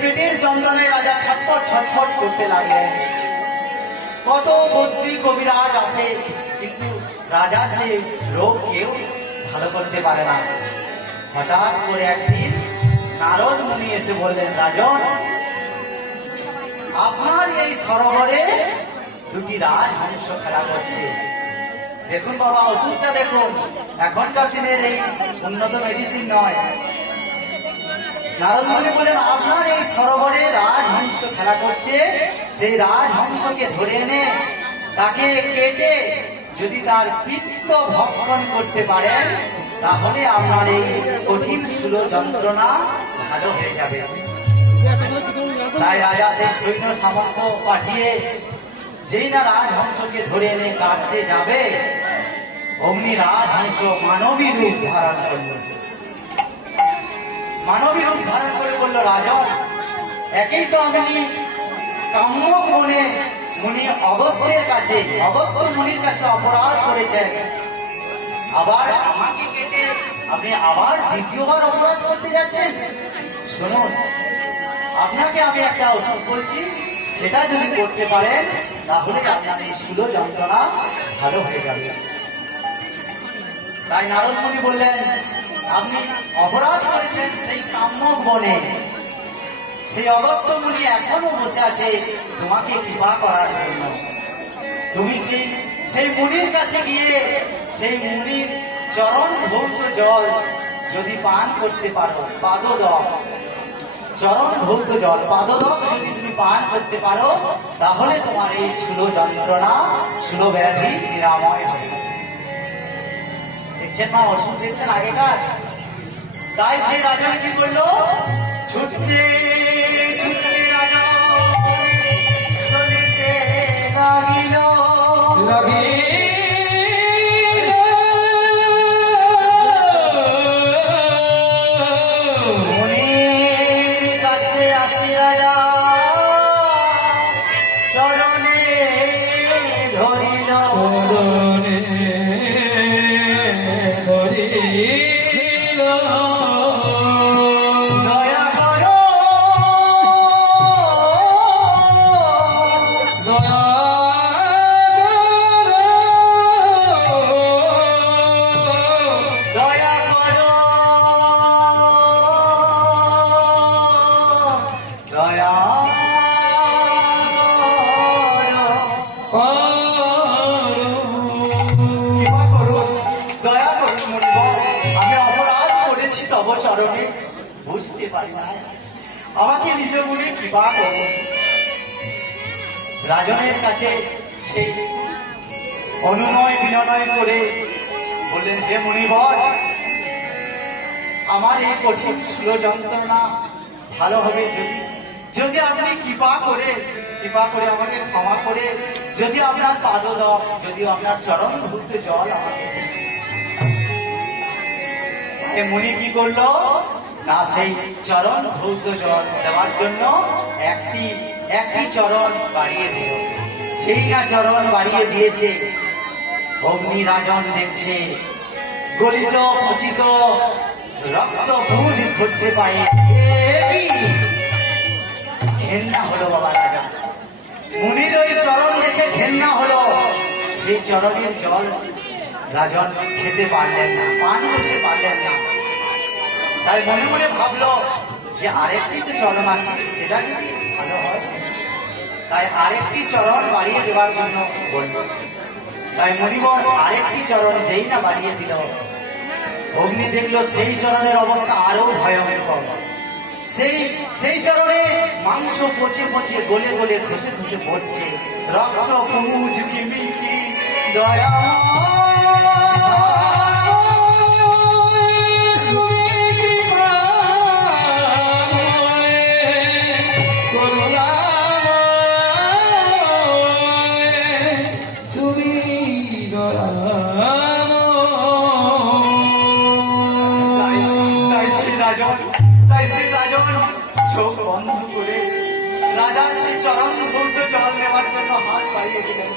পেটের যন্ত্রণায় রাজা ছটফট ছটফট করতে লাগলেন। কত বুদ্ধি কবিরাজ আছে, কিন্তু রাজা সে রোগ কেউ ভালো করতে পারে না। হঠাৎ করে একদিন নারদ মুনি এসে বললেন, রাজন, আপনার এই সরোবরে দুটি রাজহংস খেলা করছে। দেখুন বাবা, ওষুধটা দেখুন। এখনকার দিনের এই উন্নত মেডিসিন নয়। নারদ মুনি বলেন আপনার এই সরোবরে রাজহংস খেলা করছে। সেই রাজহংসকে ধরে এনে তাকে কেটে যদি তার পিত্ত ভক্ষণ করতে পারেন, তাহলে আপনার এই কঠিন স্থূল যন্ত্রণা ভালো হয়ে যাবে। তাই রাজা সেই সৈন্য সামন্ত পাঠিয়ে যেই না রাজহংসকে ধরে এনে কাটতে যাবে অগ্নি রাজহংস মানবী রূপ ধারণ করল। মানবী রূপ ধারণ করে বলল রাজন একেই তো আমি কাম্য মনে মুনি অগস্ত্যের কাছে, অগস্ত্য মুনির কাছে অপরাধ করেছেন। আবার আমাকে কেটে আপনি আবার দ্বিতীয়বার অপরাধ করতে যাচ্ছেন? শুনুন, আপনাকে আমি একটা ওষুধ বলছি, সেটা যদি করতে পারেন, তাহলে আপনার এই শিল যন্ত্রণা ভালো হয়ে যাবে। তাই নারদ মুনি বললেন আপনি অপরাধ করেছেন সেই কাম্যক বনে। সেই অগস্ত মুনি এখনও বসে আছে তোমাকে কৃপা করার জন্য। তুমি সেই সেই মুনির কাছে গিয়ে সেই মুনির চরণ ধৌত জল যদি পান করতে পারো পাদদক চরণ ধৌত জল পাদদক যদি তুমি পান করতে পারো, তাহলে তোমার এই সুলো যন্ত্রণা সুলো ব্যাধি নিরাময় হবে। দেখছেন না ওষুধ দেখছেন আগেকার। তাই সেই রাজন কি করল? ছুটতে ছুটতে রাজন চলিতে লাগিল। দয়া রাজনের কাছে সেই অনুনয় বিনয় করে বললেন, হে মনিবর আমার এই কঠিন স্লো যন্ত্রণা ভালো হবে যদি যদি আপনি কৃপা করে কৃপা করে আমাকে ক্ষমা করে, যদি আপনার পাদদক যদি আপনার চরণ ধরতে জল আমাকে। মুনি কি করল না, সেই চরণ ধৌত জল দেওয়ার জন্য একটি একটি চরণ বাড়িয়ে দিল। সেই না চরণ বাড়িয়ে দিয়েছে। অগ্নি রাজন দেখছে। গলিত, পচিত রক্ত বুঝ ঝরছে পায়ে। ঘেন্না হলো বাবা রাজা। মুনির ওই চরণ দেখে ঘেন্না হলো। সেই চরণের জল রাজন খেতে পারলেন না, পান করতে পারলেন না। তাই মনে মনে ভাবলো যে আরেকটি তো চরণ আছে, সেটা যদি ভালো হয়, তাই আরেকটি চরণ বাড়িয়ে দেওয়ার জন্য বলল। তাই মণিবর আরেকটি চরণ যেই না বাড়িয়ে দিল। অগ্নি দেখল সেই চরণের অবস্থা আরও ভয়ঙ্কর। সেই সেই চরণে মাংস পচে পচে গলে গলে খসে খসে পড়ছে। রক্ত পুজ কিমিকি দয়া রাজার সেই চরণ ধৌত জল নেওয়ার জন্য হাত বাড়িয়ে দিলেন।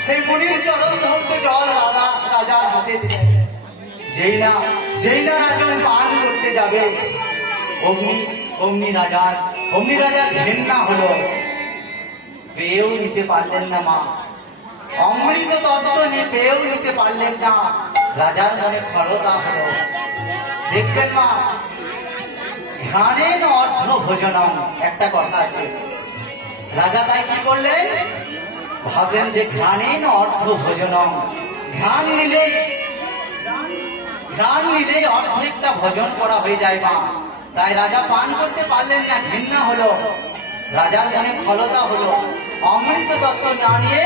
সেই মুনির চরণ ধৌত জল রাজা, রাজার হাতে দিলেন। যেই না যেই না রাজন পান করতে যাবে অগ্নি অগ্নি রাজার অগ্নি রাজার ঘেন্না হলো। পেয়েও নিতে পারলেন না মা। অমৃত তত্ত্ব নিয়ে পেয়েও নিতে পারলেন না। রাজার মনে খলতা হলো। দেখবেন মা ঘ্রাণেন অর্ধ ভোজনম। একটা কথা আছে। রাজা তাই কি করলেন? ভাবলেন যে ঘ্রাণেন অর্ধ ভোজনম। ঘ্রাণ নিলে ঘ্রাণ নিলে অর্ধেকটা ভোজন করা হয়ে যায়, মা। তাই রাজা পান করতে পারলেন না, ঘৃণা হলো। রাজার মনে খলতা হলো। অমৃত তত্ত্ব না নিয়ে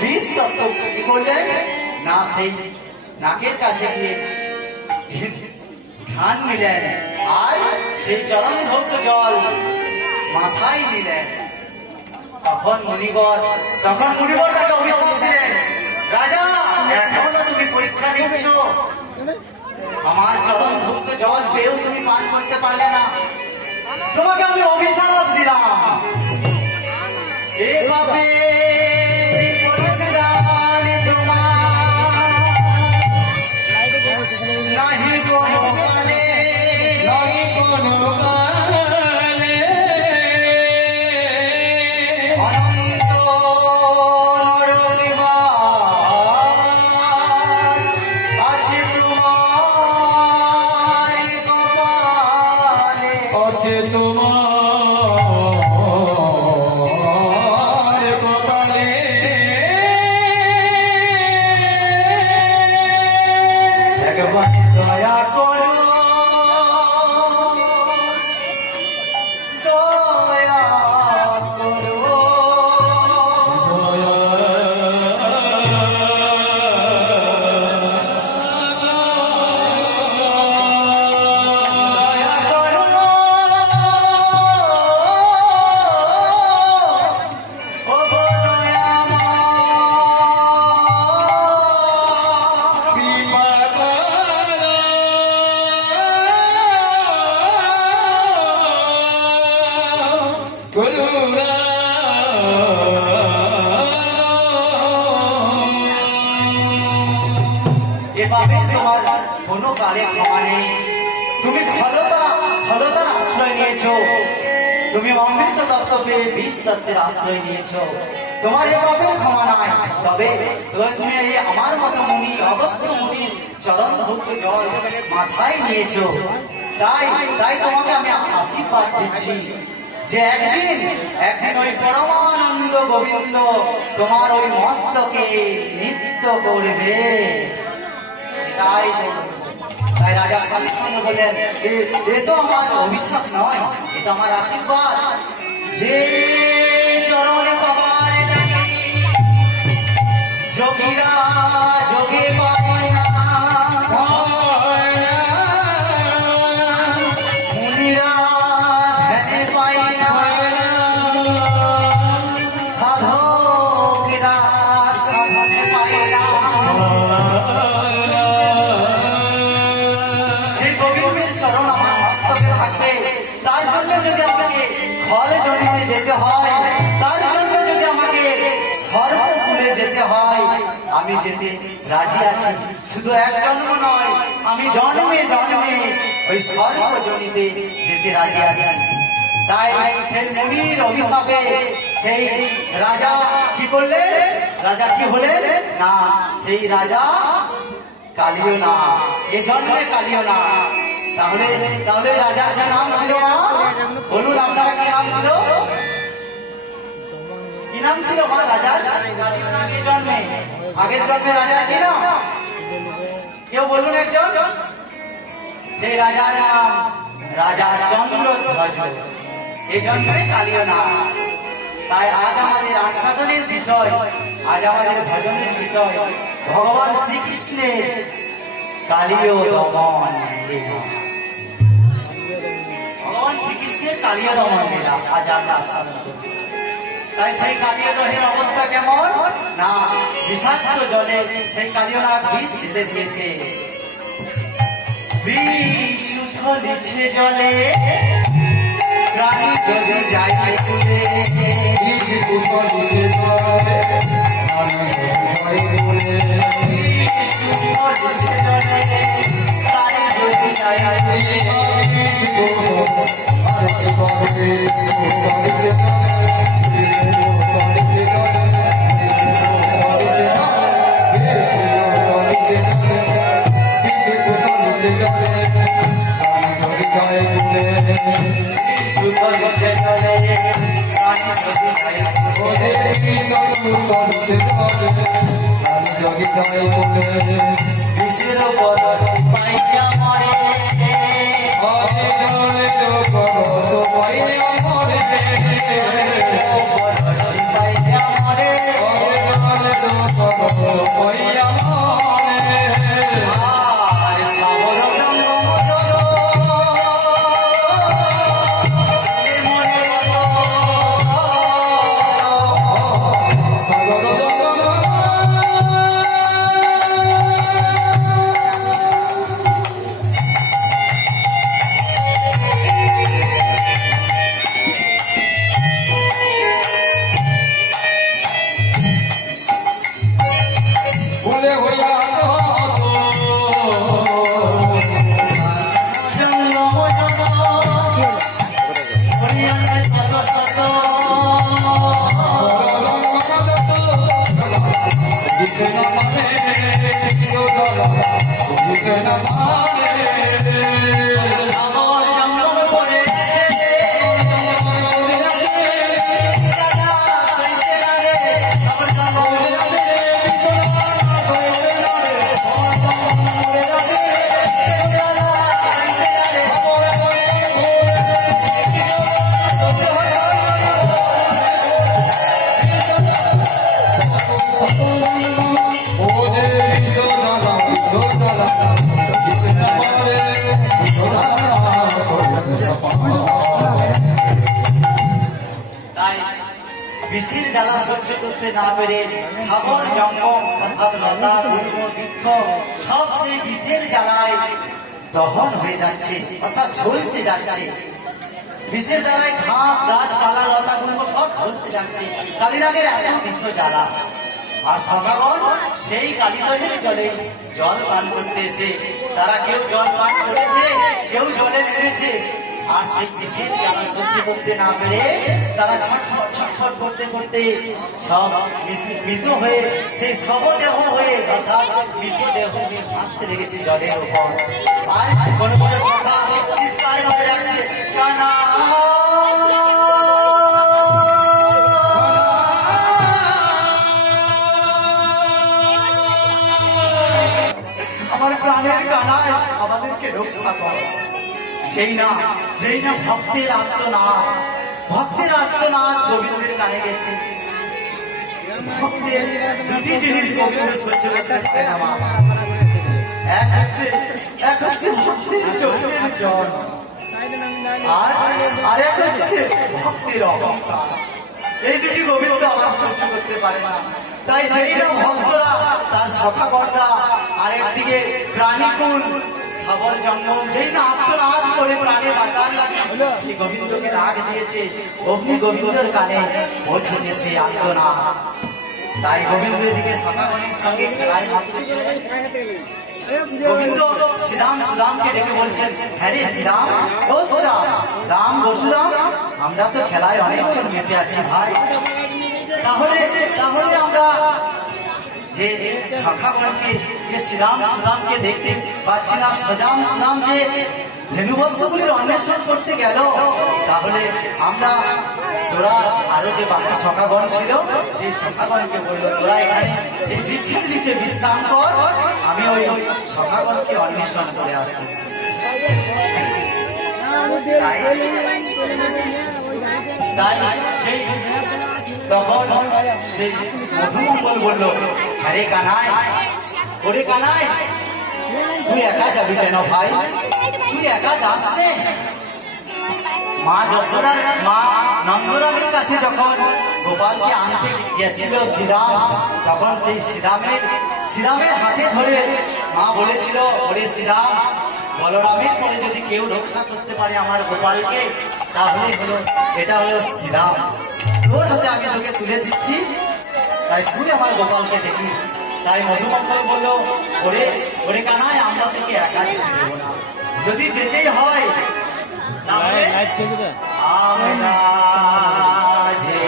বিষ তত্ত্ব কি করলেন? না সেই নাকের কাছে গিয়ে ঘ্রাণ নিলেন। আর সেই চরণ ধৌত জল মাথায় নিলেন। তখন মুনিবর তখন মুনিবর তাকে অভিশাপ দিলেন। রাজা, এখনও তুমি পরীক্ষা নিচ্ছ? আমার চরণ ধৌত জল পেয়েও তুমি পান করতে পারলে না। তোমাকে আমি অভিশাপ দিলাম। এভাবে কোনো কালে তুমি ফলতা ফলতার আশ্রয় নিয়েছো। তুমি অমৃত পেয়ে বিষ তত্ত্বের আশ্রয় নিয়েছো। তোমার এ ক্ষমা নাই। তবে তুমি এই আমার মতো মুনি অগস্ত মুনির চরণ ধৌত জল মাথায় নিয়েছো। তাই তাই তোমাকে আমি আশীর্বাদ দিচ্ছি। যে একদিন একদিন ওই পরমানন্দ গোবিন্দ তোমার ওই মস্তকে নৃত্য করবে। তাই তাই রাজা স্বামীর সঙ্গে বললেন, "এ- তো আমার অভিশাপ নয়, এ তো আমার আশীর্বাদ। যে চরণে পাবার যোগীরা রাজি আছি। শুধু এক জন্ম নয়, আমি জন্মে জন্মে ওই সর্বজনিতে যেতে রাজি আছি। তাই সেই মুনির অভিশাপে সেই রাজা কি করলেন? রাজা কি হলেন? না, সেই রাজা কালিও না এ জন্মে কালিও না তাহলে তাহলে রাজার যে নাম ছিল বলুন, আপনারা কি নাম ছিল? নাম ছিল মা রাজার জন্মে আগের জন্মে রাজার কি নাম? কেউ বলুন একজন। সেই রাজার নাম রাজা চন্দ্রধ্বজ। এই জন্মে কালিও না তাই আজ আমাদের আস্বাদনের বিষয়, আজ আমাদের ভজনের বিষয়, ভগবান শ্রীকৃষ্ণের কালীয় দমন। ভগবান শ্রীকৃষ্ণের কালীয় দমন লীলা, আজ আমরা আস্বাদন তাই সেই কালীয় দহের অবস্থা কেমন? না বিষাক্ত জলে সেই কালীয় নাগ বিষ ঢেলে দিয়েছে। বিষ জলে প্রাণী যদি যায় তুলে বিষ উথলিছে জলে জলে যায় বিষের পরশ পাইয়া আর Sudolala, Sudolala, Sudolala, বিষের জ্বালা সহ্য করতে না পেরে স্থাবর জঙ্গম অর্থাৎ লতা গুল্ম বৃক্ষ, সব সেই বিষের জ্বালায় দহন হয়ে যাচ্ছে, অর্থাৎ ঝলসে যাচ্ছে। বিষের জ্বালায় ঘাস, গাছপালা, লতা গুল্ম সব ঝলসে যাচ্ছে। কালিরাগের এত বিশ্ব জ্বালা। আর সকাগণ সেই কালিদহের জলে জল পান করতে এসে, তারা কেউ জল পান করেছে, কেউ জলে নেমেছে আর সেই বিশেষ জ্বালা সহ্য করতে না পেরে তারা ছটফট ছটফট করতে করতে সব মৃত- মৃত হয়ে, সেই শবদেহ হয়ে, অর্থাৎ মৃতদেহ হয়ে ভাসতে লেগেছে জলের উপর। আর কোনো কোনো যেই না যেই না ভক্তের আত্মনাথ ভক্তের আত্মনাথ গোবিন্দের কানে গেছে। ভক্তের জিনিস গোবিন্দ সহ্য করতে এক হচ্ছে এক হচ্ছে ভক্তের চোখের জল। আর আর এক হচ্ছে ভক্তের অহংকার। এই দুটি গোবিন্দ আমার সহ্য করতে পারে না। তাই যেই না ভক্তরা, তার সখাগণরা আর একদিকে প্রাণীকুল স্থাবর জঙ্গল যেই না আত্মনাদ করে প্রাণে বাঁচার লাগে সেই গোবিন্দকে ডাক দিয়েছে অগ্নি গোবিন্দর কানে পৌঁছেছে সেই আত্মনাদ তাই গোবিন্দের দিকে সখাগণের সঙ্গে খেলায় ভাবতেছে গোবিন্দ শ্রীরাম সুদামকে ডেকে বলছেন হ্যাঁ শ্রীরাম, ও সুদাম রাম বসুরাম, আমরা তো খেলায় অনেকক্ষণ মেতে আছি ভাই। তাহলে তাহলে আমরা যে শাখাগণকে যে শ্রীরাম সুদামকে দেখতে পাচ্ছি না সজাম সুদাম যে ধেনুবৎসগুলির অন্বেষণ করতে গেল, তাহলে আমরা তোরা আরও যে বাকি সখাগণ ছিল, সেই সখাগণকে বলল, তোরা এখানে এই বৃক্ষের নিচে বিশ্রাম কর, আমি ওই সখাগণকে অন্বেষণ করে আসি তাই সেই তখন সেই মধুমঙ্গল বলল, আরে কানাই, ওরে কানাই, তুই একা যাবি কেন ভাই? তুই একা যাস মা যশোদার, মা নন্দরামের কাছে যখন গোপালকে আনতে গেছিল শ্রীরাম, তখন সেই শ্রীরামের শ্রীরামের হাতে ধরে মা বলেছিল, ওরে শ্রীরাম, বলরামের পরে যদি কেউ রক্ষা করতে পারে আমার গোপালকে, তাহলে হলো, এটা হলো শ্রীরাম। তোর হাতে আমি তোকে তুলে দিচ্ছি। তাই তুই আমার গোপালকে দেখিস। তাই মধুমঙ্গল বলল ওরে ওরে কানায় আমরা তোকে একা যেতে দেবো না। যদি যেতেই হয় তাহলে আমরা যে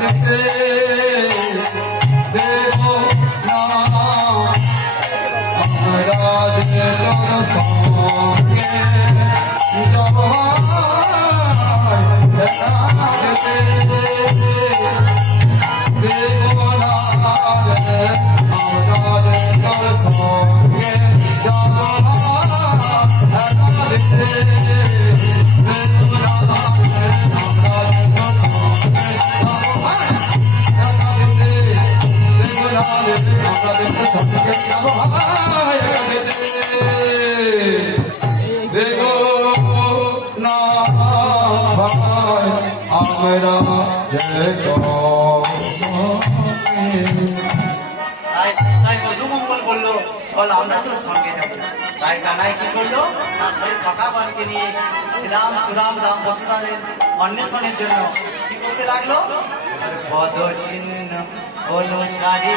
কাজে দেব না। রাজ তোর সঙ্গে যাব দেব না। রাজ তোর সঙ্গে যাব আমরা তাই মধুমঙ্গল বলল, চল, আমরা তোর সঙ্গে যাব। তাই কানাই কি করল? তার সেই সখাগণকে নিয়ে শ্রীরাম সুরাম রাম বসুদানের অন্বেষণের জন্য কি করতে লাগল? পদ চিহ্ন অনুসারী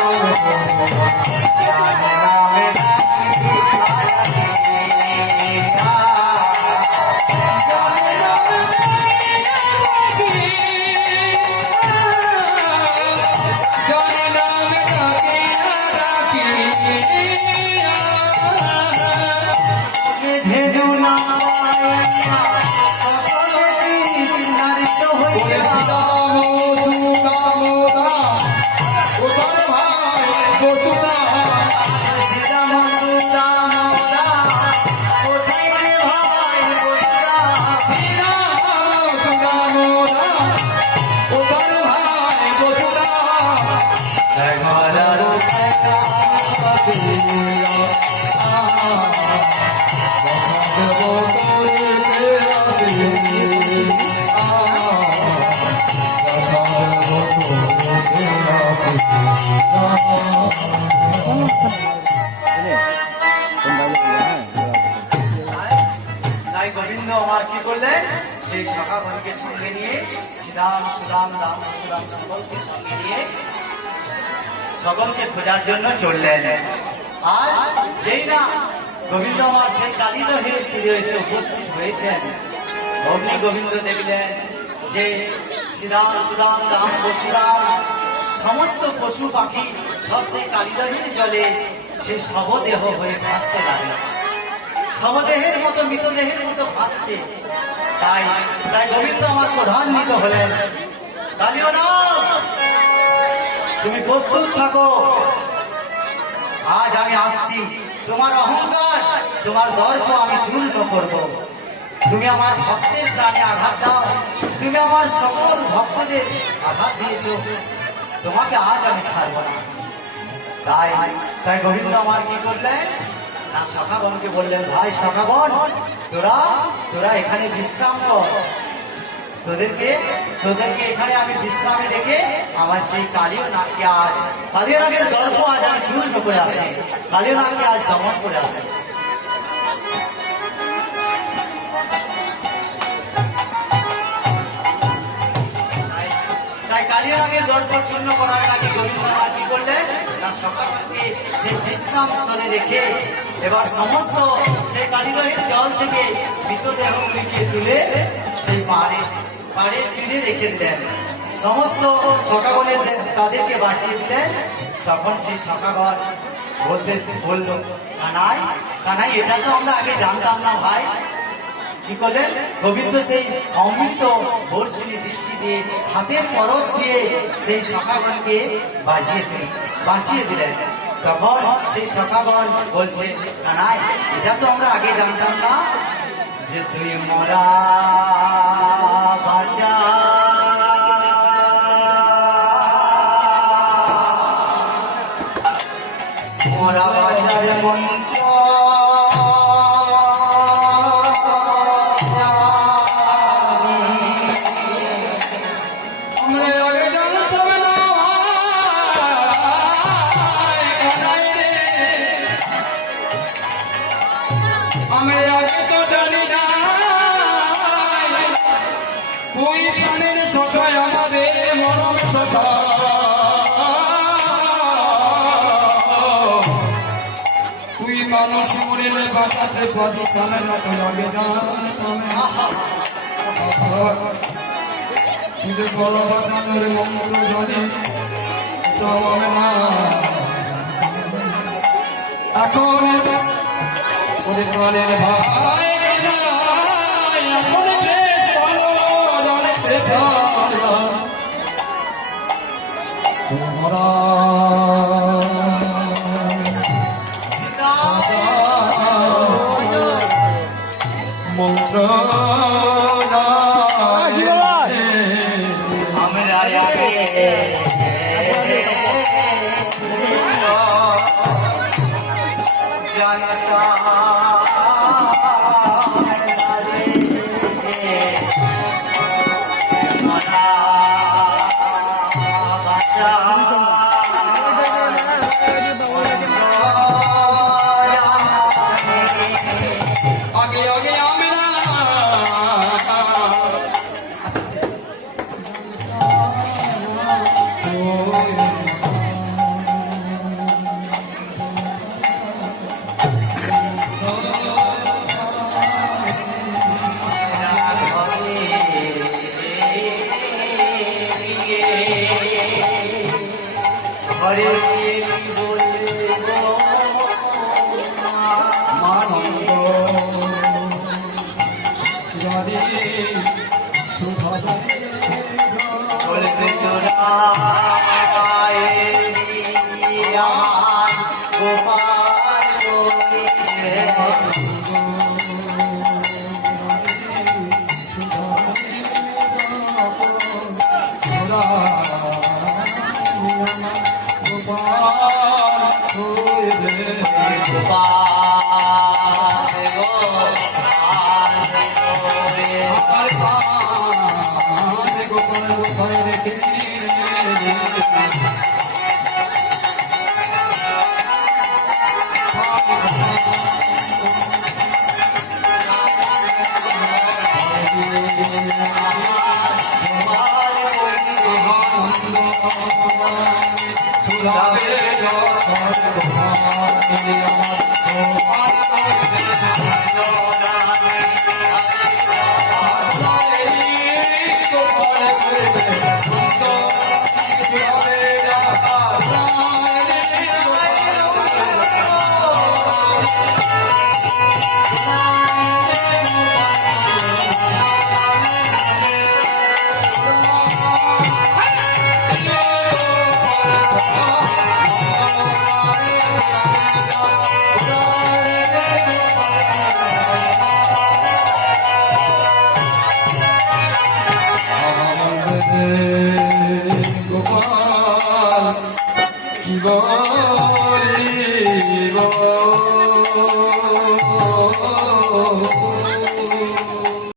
গোবিন্দ আমার কি করলেন? সেই সখাগণকে সঙ্গে নিয়ে শ্রীরাম সুরাম রাম নিয়ে সকলকে খোঁজার জন্য চললেন। আর যেই না গোবিন্দ আমার সেই কালিদহে ফিরে এসে উপস্থিত হয়েছেন, অগ্নি গোবিন্দ দেখলেন যে শ্রীরাম সুরাম রাম পশুরাম সমস্ত পশু পাখি সব সেই কালিদহের জলে সেই শবদেহ হয়ে ভাসতে লাগল শবদেহের মতো, মৃতদেহের মতো ভাসছে। তাই তাই গোবিন্দ আমার প্রধান্বিত হলেন। কালিও না, তুমি প্রস্তুত থাকো। আজ আমি আসছি। তোমার অহংকার, তোমার দর্প আমি চূর্ণ করব। তুমি আমার ভক্তের প্রাণে আঘাত দাও। তুমি আমার সকল ভক্তদের আঘাত দিয়েছ। তোমাকে আজ আমি ছাড়ব না। তাই তাই গোবিন্দ আমার কি করলেন? না, সখাগণকে বললেন, ভাই, সখাগণ, তোরা তোরা এখানে বিশ্রাম কর। তোদেরকে তোদেরকে এখানে আমি বিশ্রামে রেখে আমার সেই কালীয় নাককে আজ, কালীয় নাগের দর্প আজ আমি চূর্ণ করে আসি। কালীয় নাগকে আজ দমন করে আসি। তাই কালীয় নাগের দর্প চূর্ণ করার আগে গোবিন্দ কি করলেন? না সকালকে সেই বিশ্রাম স্থলে রেখে এবার সমস্ত সেই কালীদহের জল থেকে মৃতদেহগুলিকে তুলে সেই পাহাড়ে পাহাড়ের তীরে রেখে দিলেন। সমস্ত সখাগণের তাদেরকে বাঁচিয়ে দিলেন। তখন সেই সখাগণ বলতে বলল, কানাই কানাই, এটা তো আমরা আগে জানতাম না ভাই। কি করলেন গোবিন্দ সেই অমৃত বর্ষিনী দৃষ্টি দিয়ে, হাতের পরশ দিয়ে সেই সখাগণকে বাজিয়ে দিলেন, বাঁচিয়ে দিলেন। তখন সেই সখাগণ বলছে কানাই এটা তো আমরা আগে জানতাম না যে তুই মরা বাঁচাতে পারি তাহলে না তো আগে জানতাম না। তুই যে বড় বাঁচানোর মন্ত্র জানি তো না এখন ওরে প্রাণের ভাই এখন বেশ ভালো জানিতে পারলাম। তোমরা